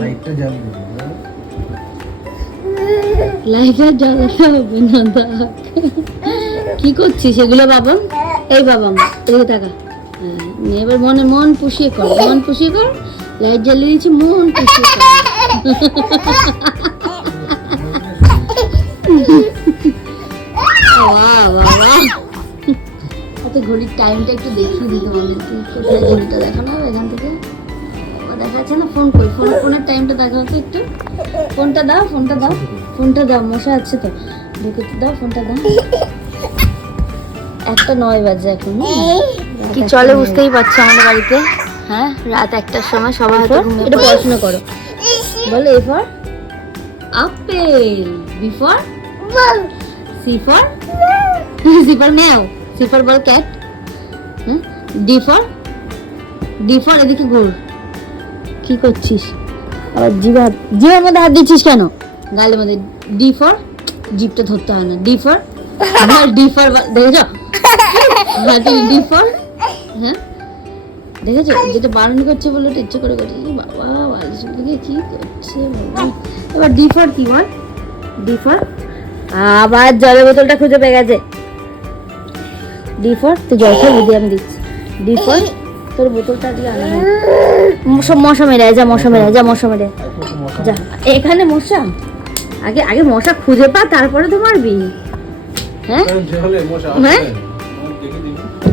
লাইটটা জ্বালিয়ে লাইটটা জ্বালাতে হবে না দাগ। কি করছিস এগুলো বাবা? এই বাবা এদিকে টাকা। এবার মন পুষিয়ে কর, মন পুষিয়ে কর। লাইট জ্বালিয়ে দিয়েছি, মন পুষিয়ে কর। আচ্ছা ঘড়ির টাইমটা একটু দেখিয়ে দিতে হবে। কোথায় ঘড়িটা দেখানো হবে এখান থেকে? দেখা যাচ্ছে না, ফোন করি, ফোনের টাইমটা দেখা হচ্ছে একটু। ফোনটা দাও, ফোনটা দাও, মশা আছে তো, ঢুকে দাও, ফোনটা দাও। 1:09 বাজে এখন। কি চলে বুঝতেই পারছো আমাদের বাড়িতে। হ্যাঁ, রাত 1টার সময় সবাই হয়তো ঘুমিয়ে। এটা পড়াশোনা করো, বলো A for apple, B for C for meow, C for বল ক্যাট, ডি ফর এদিকে ঘুর। কি করছিস আবার? জিভের মধ্যে হাত দিচ্ছিস কেন? গালের মধ্যে। ডি ফর, জিভটা ধরতে হয় না। ডি ফর দেখেছো? ডি ফর, হ্যাঁ দেখেছো? যেটা বারণ করছে বলে ওটা ইচ্ছে করে করছে। বাবা বালিশগুলোকে কি করছে বাবা। এবার ডি ফর কি বল? ডি ফর, আবার জলের বোতলটা খুঁজে পেয়ে গেছে। ডি ফর, তুই জল খাই দিদি, আমি দিচ্ছি। ডি ফর, তোর বোতলটা দিয়ে আনা হয়। মশা মেরে যা, মশা মেরে যা। এখানে মশা, আগে মশা খুঁজে পা, তারপরে তো মারবি। হ্যাঁ হ্যাঁ,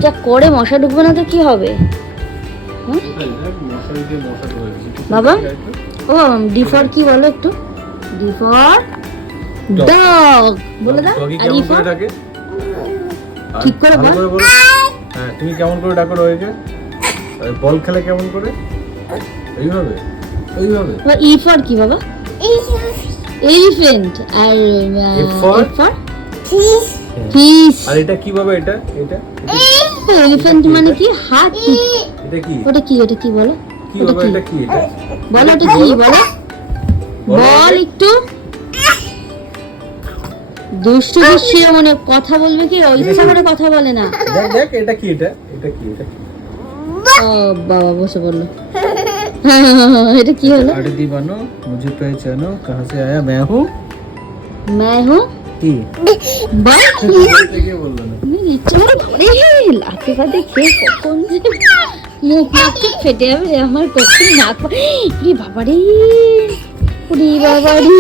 যা করে মশা ঢুকবে না তো কি হবে? বাবা ও ডি ফর কি বলো একটু? ডি ফর ডগ বলে দাও। আর ই ফর ঠিক করে বল। হ্যাঁ, তুমি কেমন করে ডাকো রয়েছে? বল খেলে কেমন করে? এইভাবে। ই ফর কি বাবা? এলিফ্যান্ট। আর এফ ফর ফিশ। আর এটা কি বাবা? এটা এলিফ্যান্ট মানে কি? হাতি। এটা কি? ওটা কি বলো? কি বাবা এটা কি? এটা বলো, ওটা কি বলো? বল একটু। দুষ্টু মনে কথা বলবে কি? ইচ্ছা করে কথা বলে না। দেখ এটা কি? এটা কি? ও বাবা বসে বললো। এটা কি হলো? আরে दीवानो मुझे पहचानो कहां से आया मैं हूं কি বাহ থেকে বললো না ইচ্ছা করে লাফে ফাতে খেয়ে কখন যে মুখ নাকটা ফেটে যাবে রে আমার। কখন নাক রে বাবারে, ওরে বাবারে।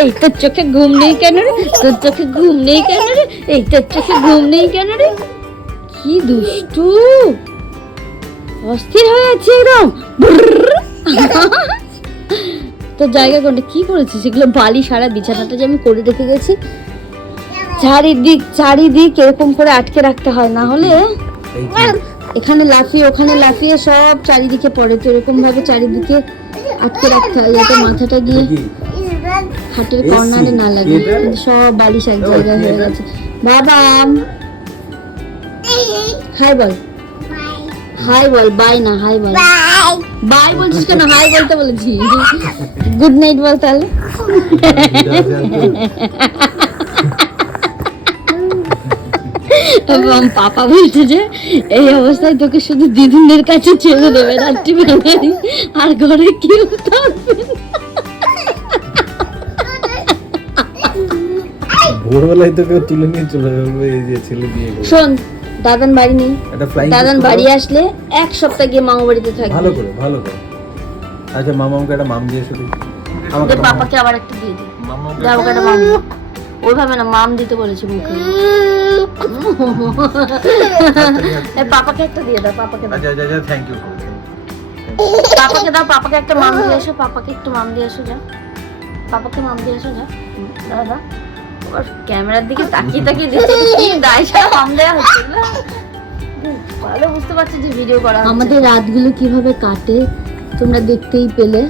এই তোর চোখে ঘুম নেই কেন রে? এই তোর চোখে ঘুম নেই কেন রে? কি দুষ্টু, অস্থির হয়ে আছে একদম। তোর জায়গা কোনটা? কি করেছিস এগুলো? বালি সারা বিছানাটা যে আমি করে রেখে গেছি, চারিদিক এরকম করে আটকে রাখতে হয়, না হলে এখানে লাফিয়ে ওখানে লাফিয়ে সব চারিদিকে পড়ে। তো এরকম ভাবে চারিদিকে আটকে রাখতে হয় যাতে মাথাটা গিয়ে খাটের কর্নারে না লাগে। কিন্তু সব বালিশ এক জায়গায় হয়ে গেছে। বাবা হাই বল, বাই না, হাই বল। বাই বলছিস কেন? হাই বলতে বলেছি। গুড নাইট বল তাহলে। এবং পাপা বলছে যে এই অবস্থায় তোকে শুধু দিদিনের কাছে ছেড়ে দেবে রাত্রিবেলায়, আর ঘরে কেউ থাকবে না। ভোরবেলায় তো কেউ তুলে নিয়ে চলে যাবে। এই যে ছেলে দিয়ে শোন, দাদান বাড়ি নেই, দাদান বাড়ি আসলে 1 সপ্তাহ গিয়ে মামা বাড়িতে থাকবে। ভালো করে আচ্ছা মামাকে একটা মাম দিয়ে শুধু আমাকে পাপাকে আবার একটা দিয়ে দি। দাও একটা মাম। ওইভাবে না, মাম দিতে বলেছি মুখে। এই পাপাকে একটা দিয়ে দাও, পাপাকে দাও। আচ্ছা থ্যাংক ইউ। পাপাকে দাও, পাপাকে একটা মাম দিয়ে এসো, পাপাকে একটু মাম দিয়ে এসো যা। পাপাকে মাম দিয়ে এসো যা। দাদা ওর ক্যামেরার দিকে তাকিয়ে দিচ্ছে, কি দাইশা মাম দেয়া হচ্ছে না। ভালো বুঝতে পারছি যে ভিডিও করা। আমাদের রাতগুলো কিভাবে কাটে তোমরা দেখতেই পেলে।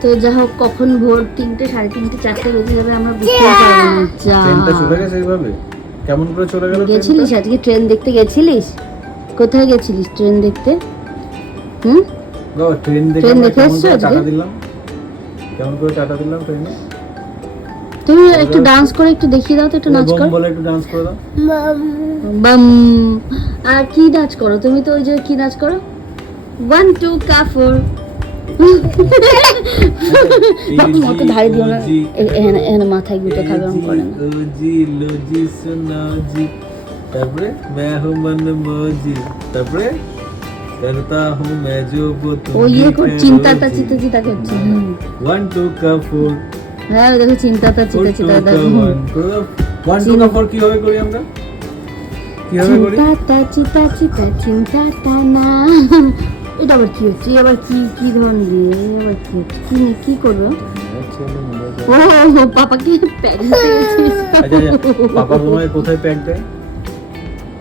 তো যা হোক, কখন ভোর 3টে, 3:30, 4টে বেজে যাবে আমরা বুঝতে পারবো না। ট্রেনটা চলে গেছে এইভাবে? কেমন করে চলে গেল? গেছিলিস আজকে ট্রেন দেখতে? গেছিলিস? কোথায় গেছিলিস ট্রেন দেখতে? ট্রেন দেখে এসছো? টাটা দিলাম, কেমন করে টাটা দিলাম ট্রেনে? তুমি একটু ডান্স করে একটু দেখিয়ে দাও তো, একটু নাচ বম করো। বলে একটু ডান্স করে দাও। বাম। আর কি নাচ করো তুমি তো, ওই যে কি নাচ করো, 1 2 কাফর। মাথা ধারে দিও না, এখানে এখানে মাথায় গুঁতো খাবে, এরকম করে না। জি লোজি সোনা জি, তারপরে मैं हूं मन मौजी, তারপরে करता हूं मैं जो वो तुम ও ইয়ে কর, চিন্তাটা চিতা করছে। 1 2 का 4 হ্যাঁ দেখো চিন্তাটা চিতা দেখো। 1 2 का 4 কিভাবে করি আমরা, কিভাবে করি? চিন্তাটা না, এটা আবার কি হচ্ছে, আবার কি কি ধরনের, আবার কি হচ্ছে, কি করবো? ও পাপাকে প্যাক দিতে গেছিস? আচ্ছা পাপা তোমায় কোথায় প্যাক দেয়,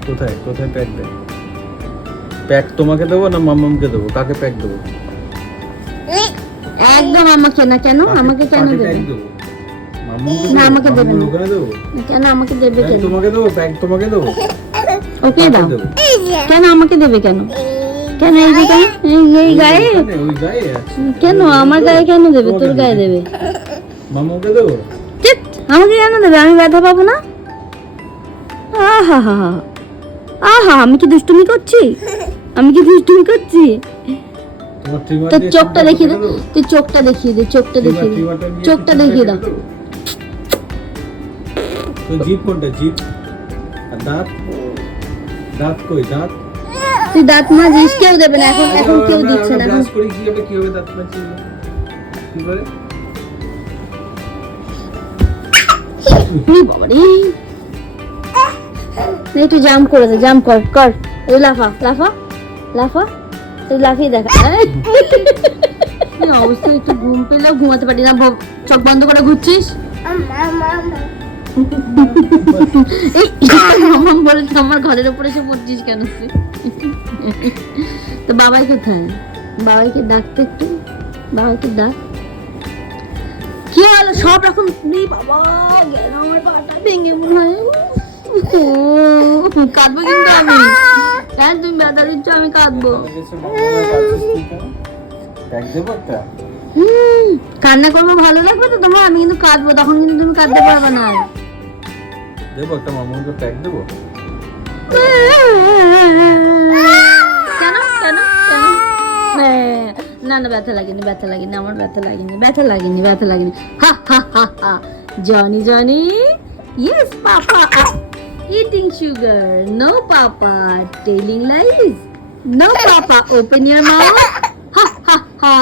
কোথায় কোথায় প্যাক দেয়? প্যাক তোমাকে দেবো না মামামকে দেবো, কাকে প্যাক দেবো? একদম আমাকে না, কেন আমাকে কেন কাকে দেবে? প্যাক দেবো? মামামকে না, দেবো? আমাকে দেবে মামামের না। ওখানে দেবো? কেন আমাকে দেবে প্যাক কেন? তোমাকে দেবো, প্যাক তোমাকে দেবো, ওকে কাকে দাও। দেবো? কেন আমাকে দেবে কেন? কেন এই যে কেন? এই গায়ে ওখানে, ওই গায়ে আছে। কেন? আমার গায়ে কেন দেবে? তোর গায়ে দেবে। মামামকে দেবো? চিৎ, আমাকে কেন দেবে? আমি ব্যথা পাবো না? আহা হা হা, আহা, আমি কি দুষ্টুমি করছি? আমি কি দুষ্টুমি করছি? তোমার ট্রিমার তোর দিয়ে চোখটা চুলটা দেখিয়ে দে, কেটে দেবো? তুই চোখটা দেখিয়ে দে, চোখটা দেখিয়ে দে, ট্রিমারটা নিয়ে চোখটা চুলটা দেখিয়ে কেটে দাও। দেবো? তো জিভ কোনটা, জিভ আর দাঁত, দাঁত কই দাঁত? তুই দাঁত মাজিস, কেউ দেবে না এখন, এখন কেউ দিচ্ছে না এখন। ব্রাশ করি কিভাবে দাঁত মাজি, কি করে? এই বাবা রে, একটু জাম্প করে দে, জাম্প কর কর, এই লাফা লাফা লাফা, তুই লাফিয়ে দেখা। এই অবস্থা, একটু ঘুম পেলেও ঘুমাতে পারি না, চোখ বন্ধ করে ঘুরছিস। এই মামাম বলেছে, আমার ঘরের উপরে এসে পড়ছিস কেন তুই? তো বাবাই কোথায়? বাবাইকে ডাকতে একটু, বাবাইকে ডাক। কি হলো সব রকম? বাবা গেল, আমার পাটা ভেঙে মনে হয়। কাঁদবো কিন্তু আমি, হ্যাঁ তুমি ব্যথা দিচ্ছ, আমি কাঁদবো। প্যাক দেবো একটা? কান্না করবো ভালো লাগবে তো তোমার? আমি কিন্তু কাঁদবো, তখন কিন্তু তুমি কাঁদতে পারবে না। দেবো একটা মামাকে প্যাক দেবো? কেন কেন কেন? না না, ব্যথা লাগেনি, ব্যথা লাগেনি, আমার ব্যথা লাগেনি, ব্যথা লাগেনি, ব্যথা লাগেনি। হা হা হা হা, Johnny Johnny, yes papa, eating sugar, no papa, telling lies, no papa, open your mouth, ha ha ha.